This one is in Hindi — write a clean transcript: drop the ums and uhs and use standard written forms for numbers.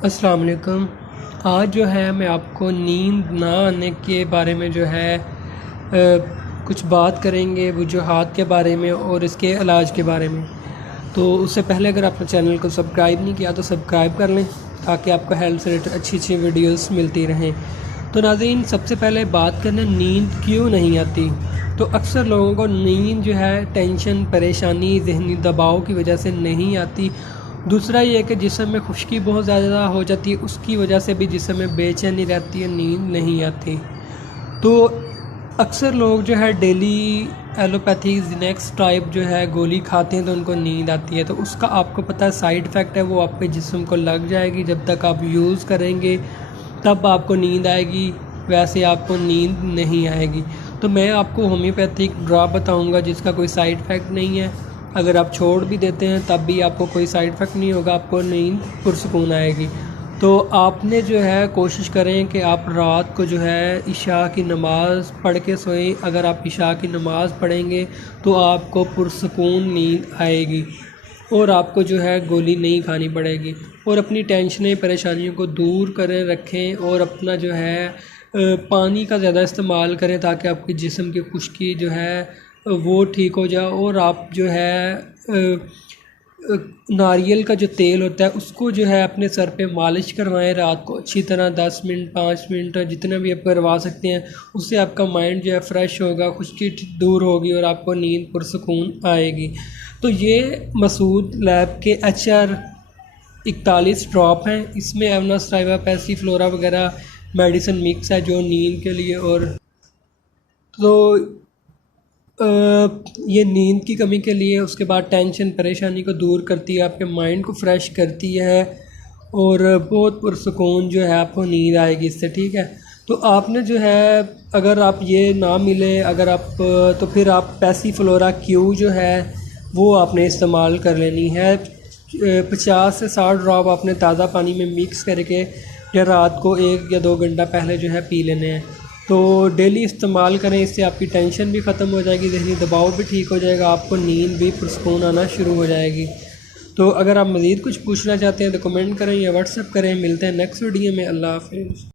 अस्सलाम वालेकुम। आज जो है मैं आपको नींद ना आने के बारे में जो है कुछ बात करेंगे, वजूहात के बारे में और इसके इलाज के बारे में। तो उससे पहले अगर आपने चैनल को सब्सक्राइब नहीं किया तो सब्सक्राइब कर लें ताकि आपको हेल्थ से रिलेटेड अच्छी अच्छी वीडियोस मिलती रहें। तो नाज़रीन, सबसे पहले बात करना नींद क्यों नहीं आती। तो अक्सर लोगों को नींद जो है टेंशन, परेशानी, ज़हनी दबाव की वजह से नहीं आती। दूसरा ये है कि जिस्म में खुश्की बहुत ज़्यादा हो जाती है, उसकी वजह से भी जिस्म में बेचैनी रहती है, नींद नहीं आती। तो अक्सर लोग जो है डेली एलोपैथी जिनेक्स टाइप जो है गोली खाते हैं तो उनको नींद आती है। तो उसका आपको पता है साइड इफ़ेक्ट है, वो आपके जिस्म को लग जाएगी। जब तक आप यूज़ करेंगे तब आपको नींद आएगी, वैसे आपको नींद नहीं आएगी। तो मैं आपको होम्योपैथिक ड्रॉप बताऊंगा जिसका कोई साइड इफ़ेक्ट नहीं है। अगर आप छोड़ भी देते हैं तब भी आपको कोई साइड इफ़ेक्ट नहीं होगा, आपको नींद पुरसुकून आएगी। तो आपने जो है कोशिश करें कि आप रात को जो है इशा की नमाज़ पढ़ के सोएं। अगर आप इशा की नमाज़ पढ़ेंगे तो आपको पुरसुकून नींद आएगी और आपको जो है गोली नहीं खानी पड़ेगी। और अपनी टेंशनें, परेशानियों को दूर करें रखें और अपना जो है पानी का ज़्यादा इस्तेमाल करें ताकि आपकी जिस्म की खुश्की जो है वो ठीक हो जाए। और आप जो है नारियल का जो तेल होता है उसको जो है अपने सर पे मालिश करवाएं रात को अच्छी तरह, 10 मिनट 5 मिनट जितना भी आप करवा सकते हैं। उससे आपका माइंड जो है फ़्रेश होगा, खुश्की दूर होगी और आपको नींद पुरसुकून आएगी। तो ये मसूद लैब के HR41 ड्रॉप हैं। इसमें एवनास्ट्राइवा, पैसिफ्लोरा वगैरह मेडिसिन मिक्स है जो नींद के लिए। और तो ये नींद की कमी के लिए, उसके बाद टेंशन परेशानी को दूर करती है, आपके माइंड को फ्रेश करती है और बहुत पुरसुकून जो है आपको नींद आएगी इससे, ठीक है। तो आपने जो है अगर आप ये ना मिले अगर आप तो फिर आप पैसिफ्लोरा क्यू जो है वो आपने इस्तेमाल कर लेनी है। 50 से 60 ड्रॉप आपने ताज़ा पानी में मिक्स करके या रात को 1 या 2 घंटा पहले जो है पी लेने हैं। तो डेली इस्तेमाल करें, इससे आपकी टेंशन भी ख़त्म हो जाएगी, ज़हनी दबाव भी ठीक हो जाएगा, आपको नींद भी पुरसुकून आना शुरू हो जाएगी। तो अगर आप मज़ीद कुछ पूछना चाहते हैं तो कमेंट करें या व्हाट्सएप करें। मिलते हैं नेक्स्ट वीडियो में। अल्लाह हाफ़िज़।